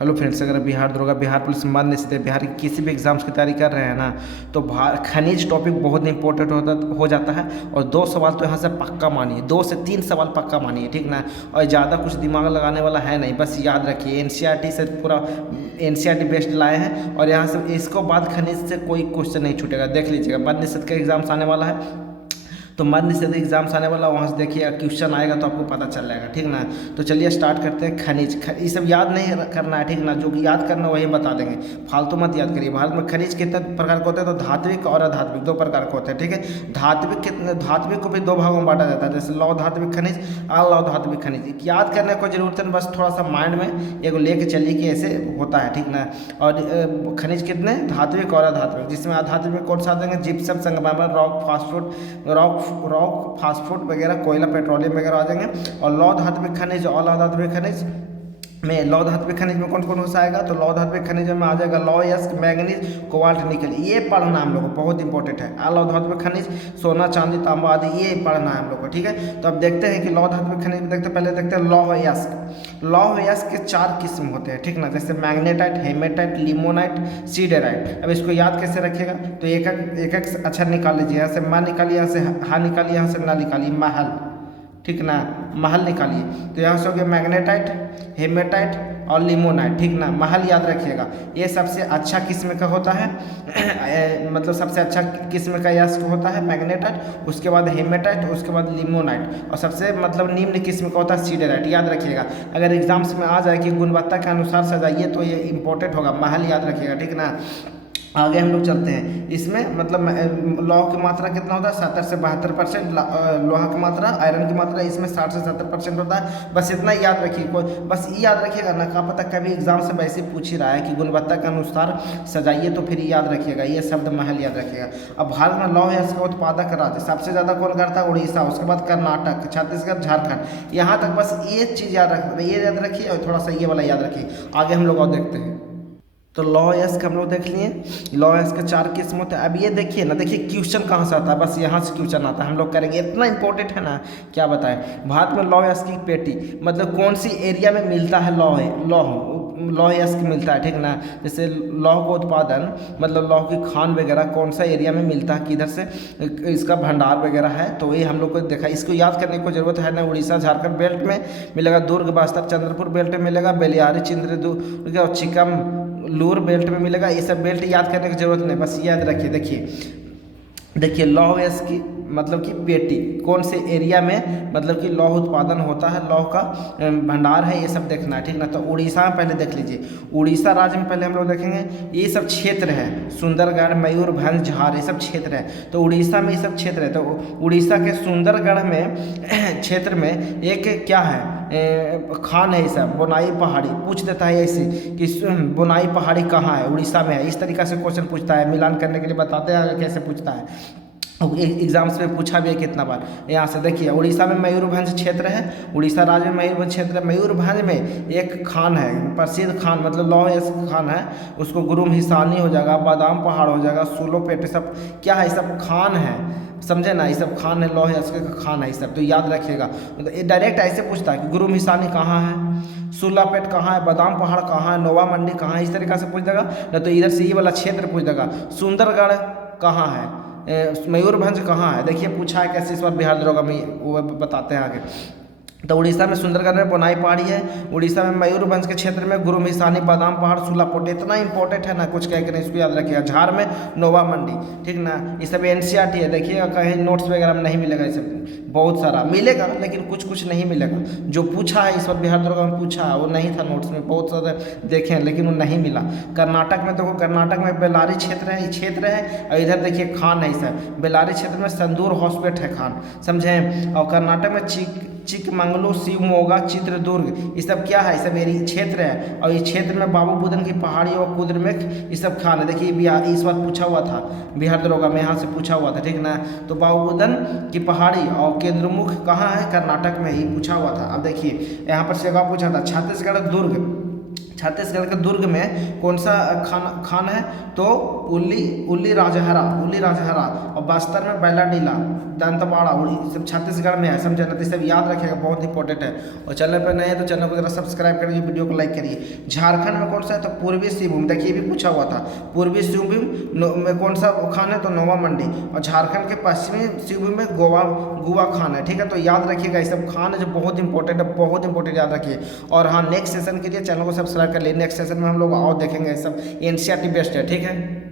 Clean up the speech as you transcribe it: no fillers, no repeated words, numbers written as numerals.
Hello friends, अगर बिहार दरोगा, Bihar police मध्य स्थित बिहार की किसी भी एग्जाम्स की तैयारी कर रहे हैं ना, तो खनिज टॉपिक बहुत इंपॉर्टेंट हो जाता है। और 2 सवाल तो यहाँ से पक्का मानिए, 2 से 3 सवाल पक्का मानिए, ठीक ना। और ज़्यादा कुछ दिमाग लगाने वाला है नहीं, बस याद रखिए एनसीईआरटी से पूरा एनसीईआरटी बेस्ड लाए हैं। और यहाँ से इसको बाद खनिज से कोई क्वेश्चन नहीं छूटेगा, देख लीजिएगा। मध्य स्थित का एग्जाम्स आने वाला है, तो मध्य निषेध एग्जाम्स आने वाला, वहाँ से देखिएगा क्वेश्चन आएगा तो आपको पता चल जाएगा, ठीक ना। तो चलिए स्टार्ट करते हैं। ये सब याद नहीं करना है, ठीक ना। जो कि याद करना वही बता देंगे, फालतू मत याद करिए। भारत में खनिज कितने प्रकार के होते हैं, तो धात्विक और अधात्विक 2 प्रकार के होते हैं, ठीक है। धात्विक को भी 2 भागों में बांटा जाता है, जैसे लौह धात्विक खनिज, अलौह धात्विक खनिज। याद करने की जरूरत है, बस थोड़ा सा माइंड में एक लेके चलिए कि ऐसे होता है, ठीक ना। और खनिज कितने, धात्विक और अधात्विक, जिसमें अधात्विक में कौन सा आ जाएंगे, जिप्सम, संगमरमर, रॉक फास्फोट वगैरह, कोयला, पेट्रोलियम वगैरह आ जाएंगे। और लौह धात्विक खनिज और अलौह धात्विक खनिज में, लौह धात्विक खनिज में कौन कौन हो आएगा, तो लौह धात्विक खनिज में आ जाएगा लौह, यस्क, मैंगनीज, कोबाल्ट, निकल। ये पढ़ना हम लोग को बहुत इंपॉर्टेंट है। अलौह धात्विक खनिज सोना, चांदी, तांबा आदि, ये पढ़ना है हम लोग को, ठीक है। तो अब देखते हैं कि लौह धात्विक खनिज में पहले देखते हैं लौह यस्क। लौह यस्क के 4 किस्म होते हैं, ठीक ना, जैसे मैग्नेटाइट, हेमेटाइट, लिमोनाइट, सीडेराइट। अब इसको याद कैसे रखिएगा, तो एक एक अक्षर निकाल लीजिए। यहाँ से मा निकालिए, यहाँ से हा निकालिए, यहाँ से ना निकालिए, महल, ठीक ना, महल निकालिए। तो यहाँ से हो गया मैग्नेटाइट, हेमेटाइट और लिमोनाइट, ठीक ना। महल याद रखिएगा, ये सबसे अच्छा किस्म का होता है मतलब सबसे अच्छा किस्म का यस्क होता है मैग्नेटाइट, उसके बाद हेमेटाइट, उसके बाद लिमोनाइट, और सबसे मतलब निम्न किस्म का होता है सीडेराइट। याद रखिएगा, अगर एग्जाम्स में आ जाए कि गुणवत्ता के अनुसार सजाइए तो ये इंपॉर्टेंट होगा, महल याद रखिएगा, ठीक ना। आगे हम लोग चलते हैं। इसमें मतलब लौह की मात्रा कितना होता है, 70 से 72%। लोहा की मात्रा, आयरन की मात्रा इसमें 60 से 70% होता है। बस इतना ही याद रखिए, कोई बस ये याद रखिएगा ना, क्या पता कभी एग्जाम से वैसे पूछ ही रहा है कि गुणवत्ता के अनुसार सजाइए, तो फिर याद रखिएगा ये शब्द महल याद रखिएगा। अब भारत में लौह यस्क का उत्पादक राज्य सबसे ज़्यादा कौन करता है, उड़ीसा, उसके बाद कर्नाटक, छत्तीसगढ़, झारखंड। यहाँ तक बस ये चीज़ ये याद रखिए, और थोड़ा सा ये वाला याद रखिए। आगे हम लोग और देखते हैं। तो लौह यस्क हम लोग देख लिए। लौह यस्क के 4 किस्म होते हैं। अब ये देखिए ना, देखिए क्वेश्चन कहाँ से आता है, बस यहाँ से क्वेश्चन आता है, हम लोग करेंगे, इतना इंपॉर्टेंट है ना, क्या बताएं। भारत में लौह यस्क की पेटी मतलब कौन सी एरिया में मिलता है, लौह यस्क मिलता है, ठीक ना। जैसे लौह का उत्पादन मतलब लौह की खान वगैरह कौन सा एरिया में मिलता है, किधर से इसका भंडार वगैरह है, तो ये हम लोग को देखा। इसको याद करने की जरूरत है ना। उड़ीसा, झारखंड बेल्ट में मिलेगा, दुर्ग, बस्तर, चंद्रपुर बेल्ट में मिलेगा, बेलियारी, चिंद्रदुर्ग और चिकम लूर बेल्ट में मिलेगा। ये सब बेल्ट याद करने की जरूरत नहीं, बस याद रखिए। देखिए लौह यस्क की मतलब कि पेटी कौन से एरिया में मतलब कि लौह उत्पादन होता है, लौह का भंडार है, ये सब देखना है, ठीक ना। तो उड़ीसा में पहले देख लीजिए। उड़ीसा राज्य में पहले हम लोग देखेंगे, ये सब क्षेत्र है, सुंदरगढ़, मयूरभंज, झार, ये सब क्षेत्र है। तो उड़ीसा में ये सब क्षेत्र है। तो उड़ीसा के सुंदरगढ़ में क्षेत्र में एक क्या है, खान है, सब बोनाई पहाड़ी। पूछ देता है ऐसे कि बोनाई पहाड़ी कहाँ है, उड़ीसा में है। इस तरीक़ा से क्वेश्चन पूछता है, मिलान करने के लिए बताते हैं कैसे पूछता है। एग्जाम्स में पूछा भी है कितना बार। यहाँ से देखिए, उड़ीसा में मयूरभंज क्षेत्र है, उड़ीसा राज्य में मयूरभंज क्षेत्र है। मयूरभंज में एक खान है, प्रसिद्ध खान मतलब लौह यस्क खान है, उसको गुरुम हिसानी हो जाएगा, बादाम पहाड़ हो जाएगा, सूलोपेट, सब क्या है, सब खान है, समझे ना। ये सब खान है, लौह यस्क का खान है, ये सब तो याद रखिएगा। तो ये डायरेक्ट ऐसे पूछता है कि गुरुम हिसानी कहाँ है, सूलापेट कहाँ है, बादाम पहाड़ कहाँ है, नोवा मंडी कहाँ है, इस तरीक़ा से पूछ देगा। न तो इधर से ये वाला क्षेत्र पूछ देगा, सुंदरगढ़ कहाँ है, मयूरभंज कहाँ है। देखिए पूछा है कैसे, इस बार बिहार दरोगा में वो बताते हैं आगे। तो उड़ीसा में सुंदरगढ़ में बोनाई पहाड़ी है, उड़ीसा में मयूरभंज के क्षेत्र में गुरुम हिसानी, बादाम पहाड़, सूलाकोट। इतना इंपॉर्टेंट है ना, कुछ कह के नहीं, इसको याद रखिएगा। झार में नोवा मंडी, ठीक ना। ये सब एनसीईआरटी है, देखिएगा कहीं नोट्स वगैरह में नहीं मिलेगा, ये सब बहुत सारा मिलेगा लेकिन कुछ कुछ नहीं मिलेगा। जो पूछा है इस बार बिहार दरोगा में पूछा है वो नहीं था नोट्स में, बहुत सारे देखे हैं लेकिन वो नहीं मिला। कर्नाटक में देखो, कर्नाटक में बेल्लारी क्षेत्र है, ये क्षेत्र है, और इधर देखिए खान है, सर बेल्लारी क्षेत्र में संदूर हॉस्पेट है खान, समझे। और कर्नाटक में चिकमंगलूर, शिवमोगा, चित्रदुर्ग, ये सब क्या है, ये सब मेरी क्षेत्र है। और इस क्षेत्र में बाबू बुदन की पहाड़ी और कुद्रमेख, ये सब खान है। देखिए बिहार इस बार पूछा हुआ था, बिहार दरोगा में यहाँ से पूछा हुआ था, ठीक ना। तो बाबू बुदन की पहाड़ी और केंद्रमुख कहाँ है, कर्नाटक में ही पूछा हुआ था। अब देखिए यहाँ पर से पूछा था छत्तीसगढ़ दुर्ग, छत्तीसगढ़ के दुर्ग में कौन सा खान है, तो उल्ली राजहरा और बस्तर में बैलाडीला दंतवाड़ा सब छत्तीसगढ़ में है, समझे ना। तो सब याद रखिएगा, बहुत इंपॉर्टेंट है। और चैनल पर नए हैं तो चैनल को जरा सब्सक्राइब करिए, वीडियो को लाइक करिए। झारखंड में कौन सा है, तो पूर्वी सिंहभूम, देखिए भी पूछा हुआ था, पूर्वी सिंहभूम में कौन सा खान है, तो नोवा मंडी। और झारखंड के पश्चिमी सिंहभूम में गुवा खान है, ठीक है। तो याद रखिएगा, ये सब खान है जो बहुत इंपॉर्टेंट है, बहुत इंपॉर्टेंट, याद रखिए। और हाँ, नेक्स्ट सेशन के लिए चैनल को सब्सक्राइब कर लिए। नेक्स्ट सेशन में हम लोग और देखेंगे सब एनसीईआरटी बेस्ड है, ठीक है।